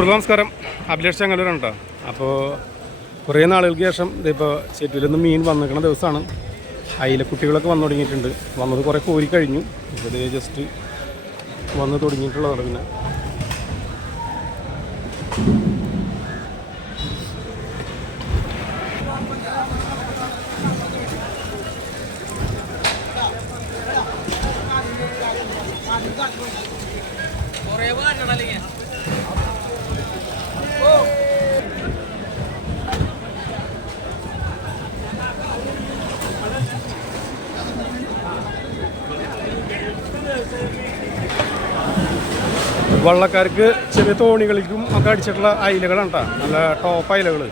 സുഹൃത്ത് നമസ്കാരം അഭിലേഷ് ചങ്ങലൂരാണ് കേട്ടോ. അപ്പോൾ കുറേ നാളുകൾക്ക് ശേഷം ഇതിപ്പോൾ ചേറ്റുവിൽ നിന്ന് മീൻ വന്നിരിക്കുന്ന ദിവസമാണ്. അതിലെ കുട്ടികളൊക്കെ വന്നു തുടങ്ങിയിട്ടുണ്ട്. വന്നത് കുറേ കോരി കഴിഞ്ഞു. ഇപ്പോൾ ജസ്റ്റ് വന്ന് തുടങ്ങിയിട്ടുള്ളതാണ് പിന്നെ. വള്ളക്കാർക്ക് ചെറിയ തോണികളിലും ഒക്കെ അടിച്ചിട്ടുള്ള അയിലകളാണ് കേട്ടോ നല്ല ടോപ്പ് അയിലകൾ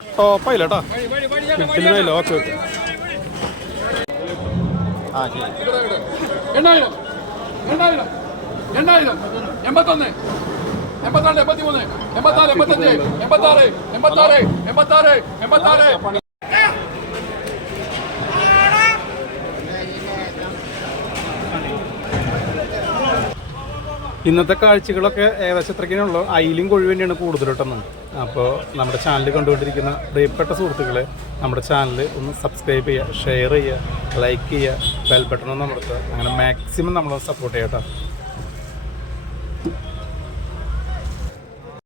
ടോപ്പ് അയില കേട്ടോ കിട്ടില്ല ഓക്കെ ഓക്കെ. ആ ശരി. എണ്ണായിരം എണ്ണായിരം എണ്ണായിരം എൺപത്തൊന്ന്. എൺപത്തിരണ്ട് എൺപത്തിമൂന്ന്. എൺപത്തിനാല് എൺപത്തഞ്ച് എൺപത്താറ് എൺപത്താറ് എൺപത്താറ് എൺപത്താറ് ഇന്നത്തെ കാഴ്ചകളൊക്കെ ഏകദേശം ഇത്രയ്ക്കുള്ളൂ അയിലും കൊഴുവ് തന്നെയാണ് കൂടുതൽ കിട്ടുന്നത് അപ്പോൾ നമ്മുടെ ചാനൽ കണ്ടുകൊണ്ടിരിക്കുന്ന പ്രിയപ്പെട്ട സുഹൃത്തുക്കളെ നമ്മുടെ ചാനൽ ഒന്ന് സബ്സ്ക്രൈബ് ചെയ്യുക ഷെയർ ചെയ്യുക ലൈക്ക് ചെയ്യുക ബെൽ ബട്ടൺ ഒന്ന് അമർത്തുക. അങ്ങനെ മാക്സിമം നമ്മളൊന്ന് സപ്പോർട്ട് ചെയ്യട്ടോ